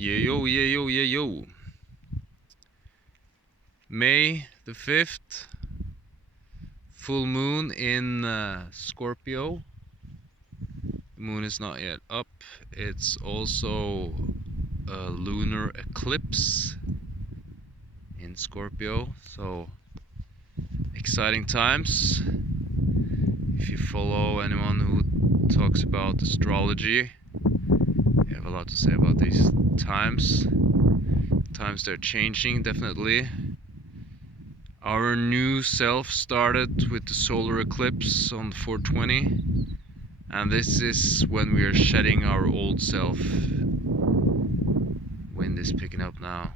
Yeah, yo. May the 5th, full moon in Scorpio. The moon is not yet up. It's also a lunar eclipse in Scorpio, so exciting times. If you follow anyone who talks about astrology, you have a lot to say about these times. Times they're changing, definitely. Our new self started with the solar eclipse on 420, and this is when we are shedding our old self. Wind is picking up now.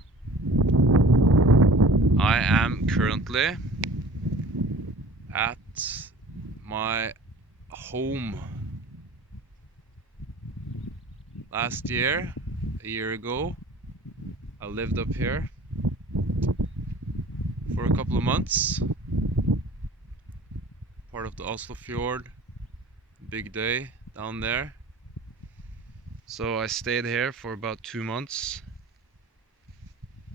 I am currently at my home. Last year, a year ago, I lived up here for a couple of months, part of the Oslo fjord, big day down there. So I stayed here for about 2 months,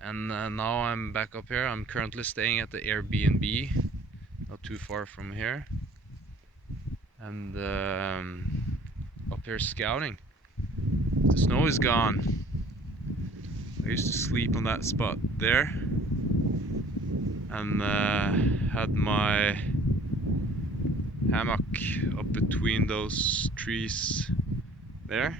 and now I'm back up here. I'm currently staying at the Airbnb, not too far from here, and up here scouting. The snow is gone. I used to sleep on that spot there, and had my hammock up between those trees there.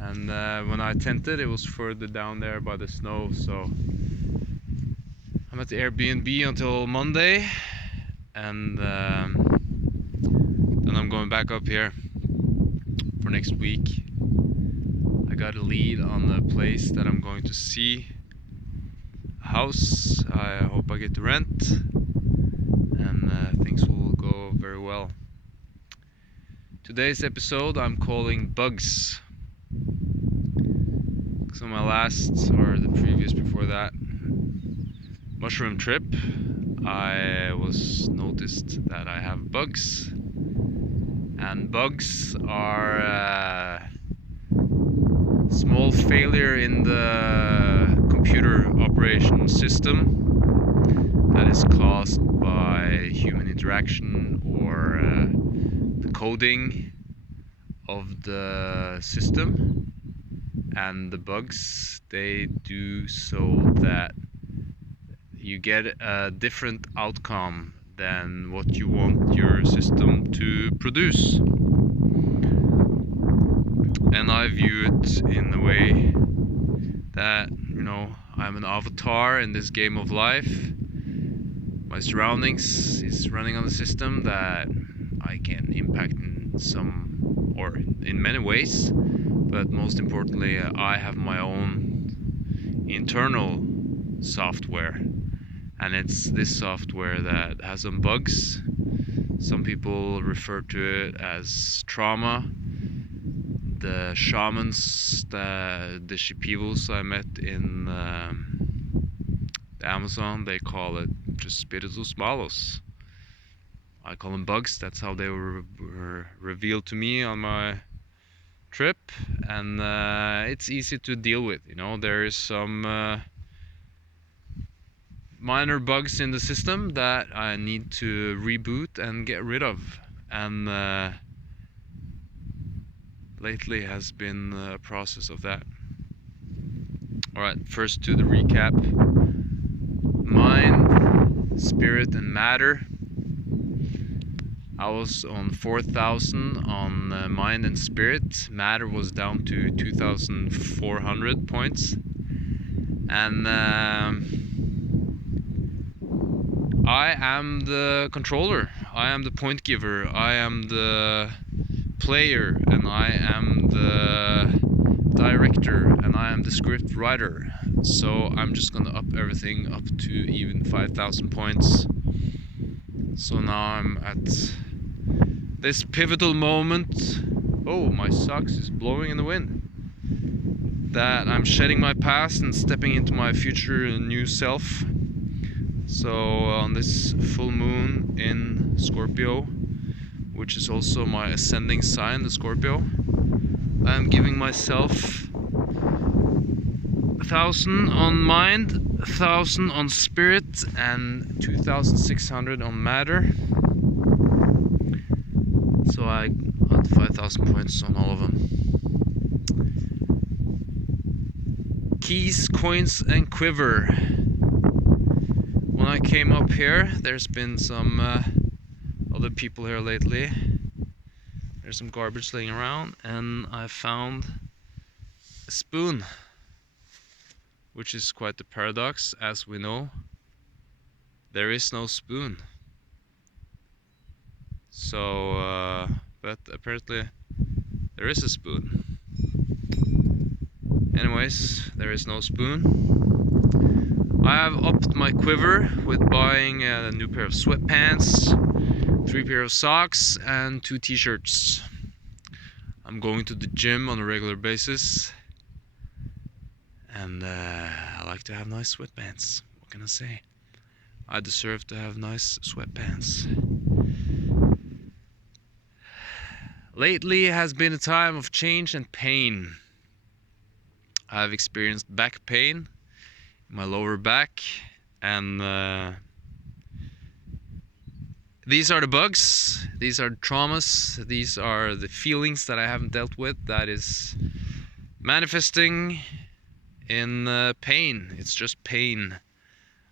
And when I tented, it was further down there by the snow, so I'm at the Airbnb until Monday, and then I'm going back up here for next week. I got a lead on the place that I'm going to see, a house I hope I get to rent, and things will go very well. Today's episode I'm calling Bugs. So my last, or the previous before that, mushroom trip, I was noticed that I have bugs, and bugs are small failure in the computer operation system that is caused by human interaction or the coding of the system. And the bugs, they do so that you get a different outcome than what you want your system to produce. And I view it in the way that, I'm an avatar in this game of life. My surroundings is running on the system that I can impact in some, or in many ways. But most importantly, I have my own internal software, and it's this software that has some bugs. Some people refer to it as trauma. The shamans, the Shipivos I met in the Amazon, they call it just spiritus malos. I call them bugs. That's how they were revealed to me on my trip, and it's easy to deal with. There is some minor bugs in the system that I need to reboot and get rid of, and lately has been a process of that. Alright, first to the recap. Mind, spirit and matter. I was on 4,000 on mind and spirit. Matter was down to 2,400 points. And I am the controller. I am the point giver. I am the player. And I am the director. And I am the script writer. So I'm just gonna up everything up to even 5,000 points. So now I'm at this pivotal moment. Oh, my socks is blowing in the wind. That I'm shedding my past and stepping into my future new self. So on this full moon in Scorpio, which is also my ascending sign, the Scorpio, I'm giving myself 1,000 on mind, 1,000 on spirit, and 2,600 on matter. So I got 5,000 points on all of them. Keys, coins, and quiver. When I came up here, there's been some other people here lately. There's some garbage laying around, and I found a spoon, which is quite the paradox, as we know. There is no spoon. So, but apparently there is a spoon. Anyways, there is no spoon. I have upped my quiver with buying a new pair of sweatpants, 3 pair of socks, and 2 t-shirts. I'm going to the gym on a regular basis, and I like to have nice sweatpants. What can I say? I deserve to have nice sweatpants. Lately has been a time of change and pain. I've experienced back pain in my lower back, and these are the bugs, these are the traumas, these are the feelings that I haven't dealt with that is manifesting in pain. It's just pain.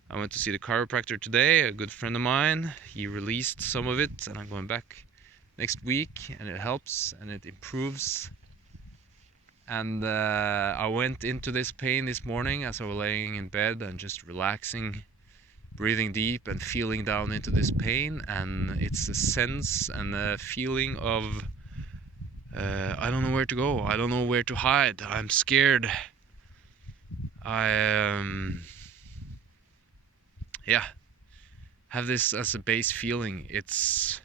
I went to see the chiropractor today, a good friend of mine. He released some of it, and I'm going back next week, and it helps and it improves. And I went into this pain this morning as I was laying in bed and just relaxing, breathing deep and feeling down into this pain. And it's a sense and a feeling of I don't know where to go, I don't know where to hide, I'm scared. I have this as a base feeling. It's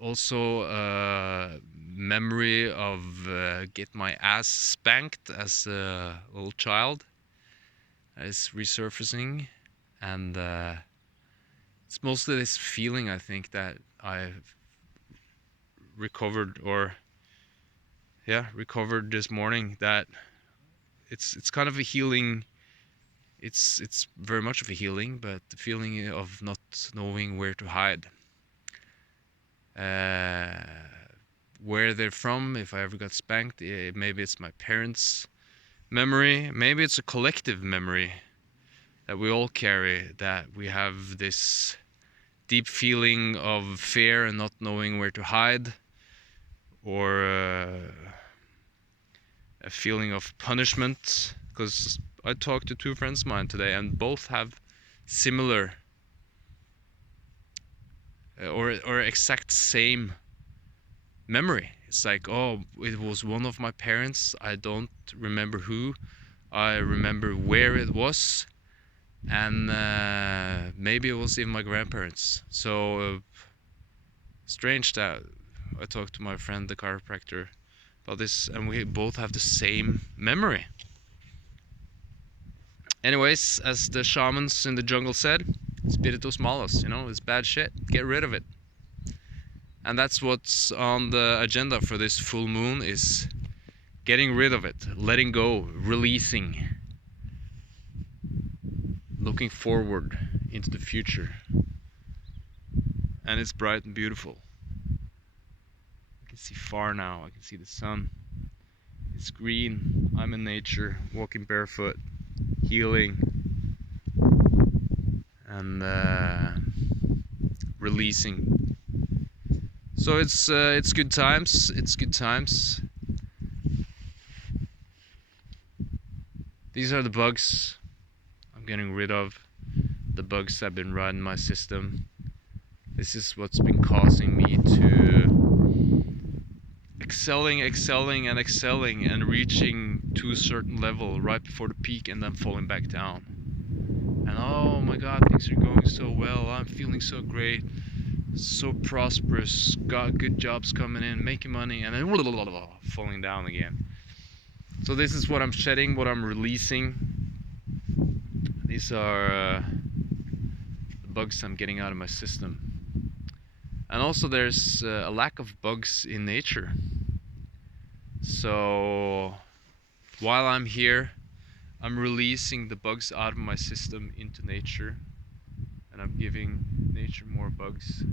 also a memory of get my ass spanked as a little child is resurfacing, and it's mostly this feeling, I think, that I've recovered this morning, that it's kind of a healing. It's very much of a healing, but the feeling of not knowing where to hide. Where they're from, if I ever got spanked, maybe it's my parents' memory, maybe it's a collective memory that we all carry, that we have this deep feeling of fear and not knowing where to hide, or a feeling of punishment. Because I talked to 2 friends of mine today, and both have similar or exact same memory. It's like, oh, it was one of my parents, I don't remember who, I remember where it was, and maybe it was even my grandparents. So strange that I talked to my friend the chiropractor about this, and we both have the same memory. Anyways, as the shamans in the jungle said, spiritus malos, it's bad shit, get rid of it. And that's what's on the agenda for this full moon, is getting rid of it, letting go, releasing, looking forward into the future. And it's bright and beautiful. I can see far now, I can see the sun. It's green, I'm in nature, walking barefoot, healing, and releasing. So it's good times. It's good times. These are the bugs I'm getting rid of. The bugs that have been riding my system. This is what's been causing me to excelling and reaching to a certain level right before the peak, and then falling back down. And oh my god, things are going so well, I'm feeling so great, so prosperous, got good jobs coming in, making money, and then falling down again. So this is what I'm shedding, what I'm releasing. These are the bugs I'm getting out of my system. And also there's a lack of bugs in nature. So while I'm here, I'm releasing the bugs out of my system into nature, and I'm giving nature more bugs,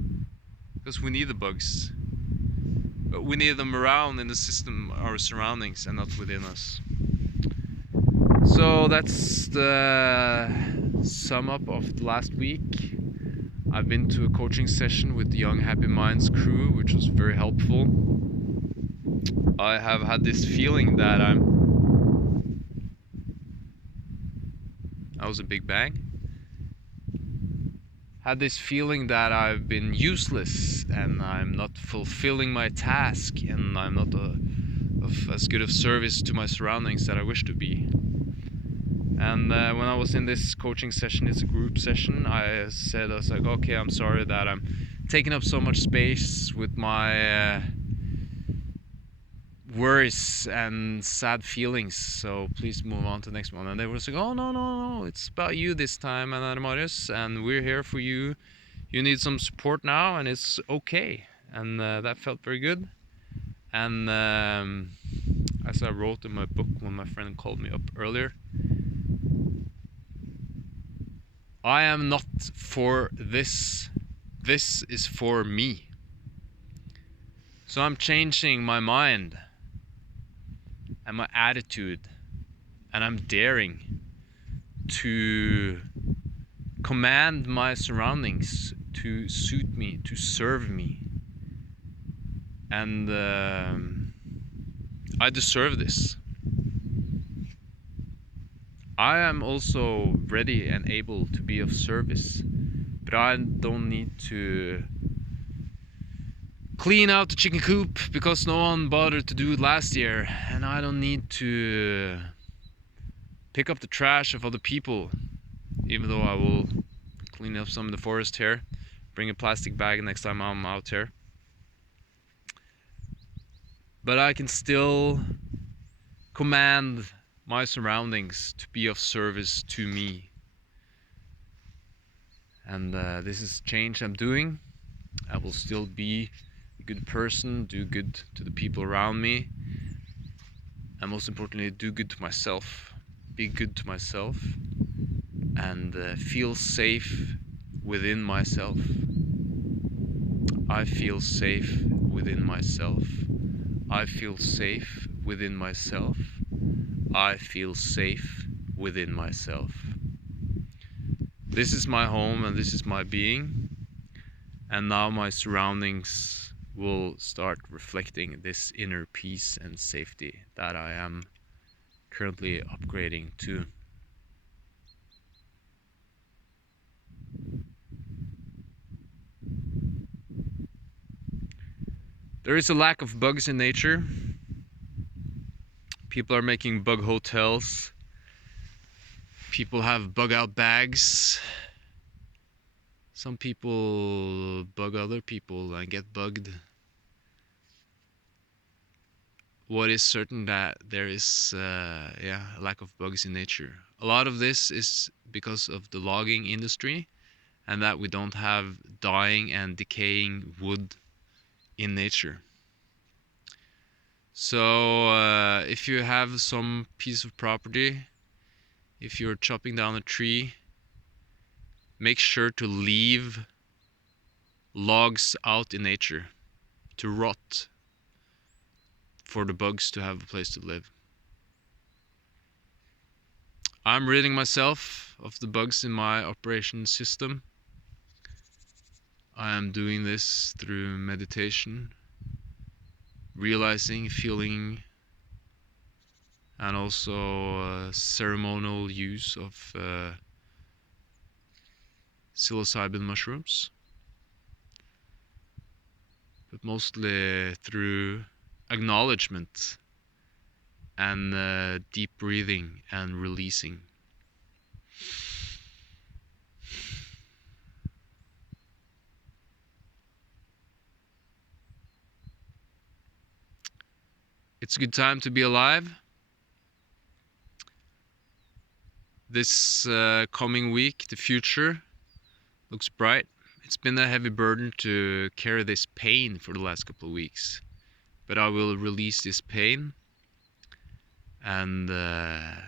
because we need the bugs, but we need them around in the system, our surroundings, and not within us. So that's the sum up of the last week. I've been to a coaching session with the Young Happy Minds crew, which was very helpful. I have had this feeling that that was a big bang. Had this feeling that I've been useless and I'm not fulfilling my task and I'm not of as good of service to my surroundings that I wish to be. And when I was in this coaching session, it's a group session, I was like, okay, I'm sorry that I'm taking up so much space with my worries and sad feelings, so please move on to the next one. And they were like, oh no, it's about you this time, Anna Marius, and we're here for you. You need some support now, and it's okay. And that felt very good. And as I wrote in my book when my friend called me up earlier, I am not for this. This is for me. So I'm changing my mind and my attitude, and I'm daring to command my surroundings to suit me, to serve me. And I deserve this. I am also ready and able to be of service, but I don't need to clean out the chicken coop because no one bothered to do it last year, and I don't need to pick up the trash of other people, even though I will clean up some of the forest here, bring a plastic bag next time I'm out here. But I can still command my surroundings to be of service to me. And this is change I'm doing. I will still be a good person, do good to the people around me, and most importantly, do good to myself. Be good to myself and feel safe within myself. I feel safe within myself. I feel safe within myself. I feel safe within myself. This is my home and this is my being, and now my surroundings will start reflecting this inner peace and safety that I am currently upgrading to. There is a lack of bugs in nature. People are making bug hotels. People have bug out bags. Some people bug other people and get bugged. What is certain that there is a lack of bugs in nature. A lot of this is because of the logging industry, and that we don't have dying and decaying wood in nature. So if you have some piece of property, if you're chopping down a tree, make sure to leave logs out in nature to rot for the bugs to have a place to live. I'm ridding myself of the bugs in my operation system. I am doing this through meditation, realizing, feeling, and also ceremonial use of psilocybin mushrooms, but mostly through acknowledgement and deep breathing and releasing. It's a good time to be alive. This coming week, the future looks bright. It's been a heavy burden to carry this pain for the last couple of weeks. But I will release this pain, and I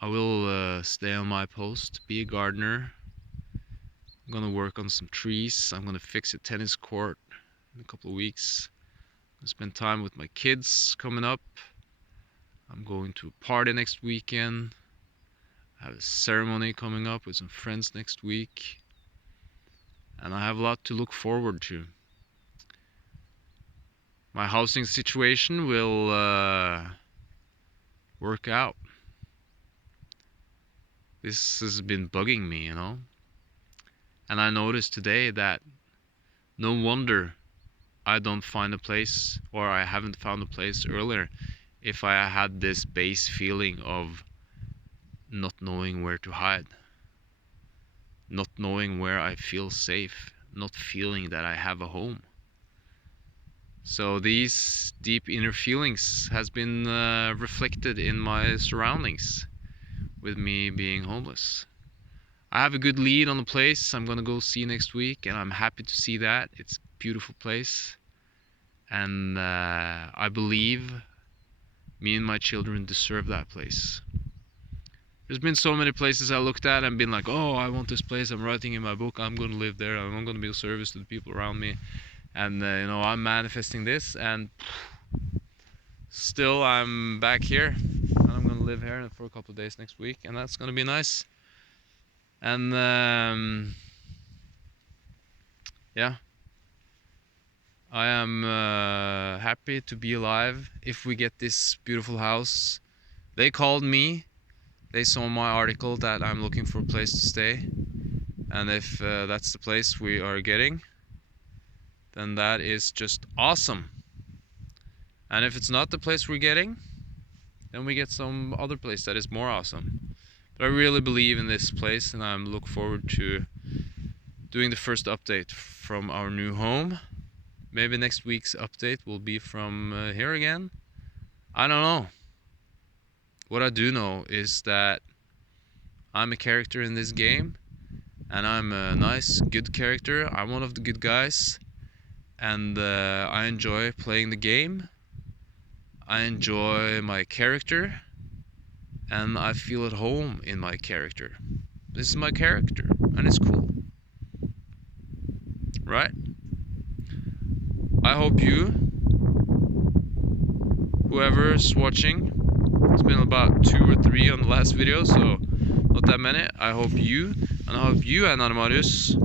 will stay on my post, be a gardener. I'm gonna work on some trees. I'm gonna fix a tennis court in a couple of weeks. I'm gonna spend time with my kids coming up. I'm going to a party next weekend. I have a ceremony coming up with some friends next week. And I have a lot to look forward to. My housing situation will work out. This has been bugging me, you know. And I noticed today that no wonder I don't find a place, or I haven't found a place earlier, if I had this base feeling of not knowing where to hide, not knowing where I feel safe, not feeling that I have a home. So these deep inner feelings has been reflected in my surroundings with me being homeless. I have a good lead on the place I'm gonna go see next week, and I'm happy to see that. It's a beautiful place, and I believe me and my children deserve that place. There's been so many places I looked at and been like, oh, I want this place, I'm writing in my book, I'm gonna live there, I'm gonna be of service to the people around me, and you know, I'm manifesting this, and still I'm back here, and I'm gonna live here for a couple of days next week, and that's gonna be nice. And yeah, I am happy to be alive. If we get this beautiful house, they called me, they saw my article that I'm looking for a place to stay, and if that's the place we are getting, then that is just awesome. And if it's not the place we're getting, then we get some other place that is more awesome. But I really believe in this place, and I'm looking forward to doing the first update from our new home. Maybe next week's update will be from here again. I don't know. What I do know is that I'm a character in this game, and I'm a nice, good character. I'm one of the good guys, and I enjoy playing the game. I enjoy my character, and I feel at home in my character. This is my character, and it's cool. Right? I hope you, whoever's watching, it's been about 2 or 3 on the last video, so not that many. I hope you, and I hope you, Anonymous,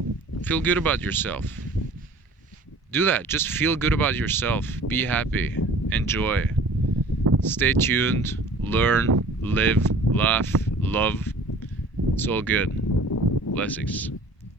feel good about yourself. Do that. Just feel good about yourself. Be happy. Enjoy. Stay tuned. Learn, live, laugh, love. It's all good. Blessings.